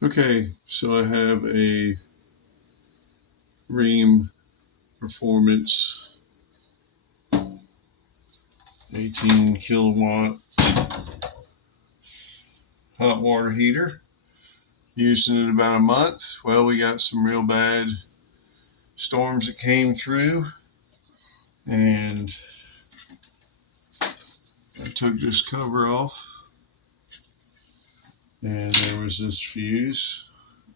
Okay, so I have a Rheem Performance 18 kilowatt hot water heater. Used it in about a month. Well, we got some real bad storms that came through, and I took this cover off, and there was this fuse.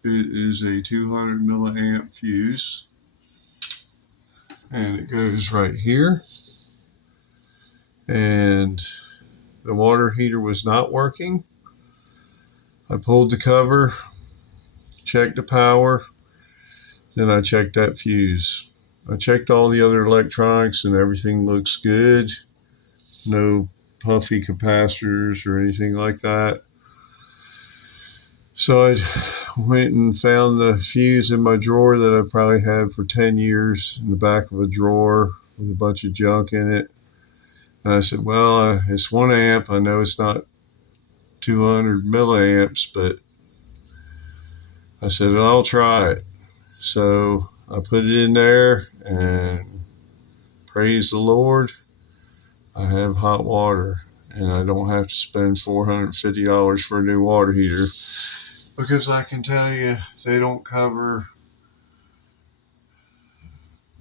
It is a 200 milliamp fuse, and it goes right here. And the water heater was not working. I pulled the cover, checked the power, then I checked that fuse. I checked all the other electronics and everything looks good. No puffy capacitors or anything like that. So I went and found the fuse in my drawer that I probably had for 10 years in the back of a drawer with a bunch of junk in it. And I said, well, it's 1 amp. I know it's not 200 milliamps, but I said, I'll try it. So I put it in there, and praise the Lord, I have hot water, and I don't have to spend $450 for a new water heater, because I can tell you they don't cover,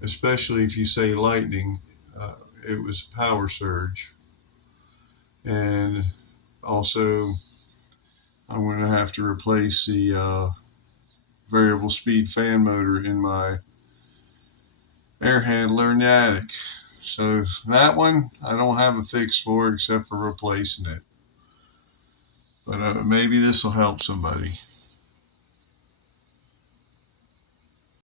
especially if you say lightning. It was a power surge, and also I'm going to have to replace the variable speed fan motor in my air handler in the attic. So that one, I don't have a fix for except for replacing it. But maybe this will help somebody.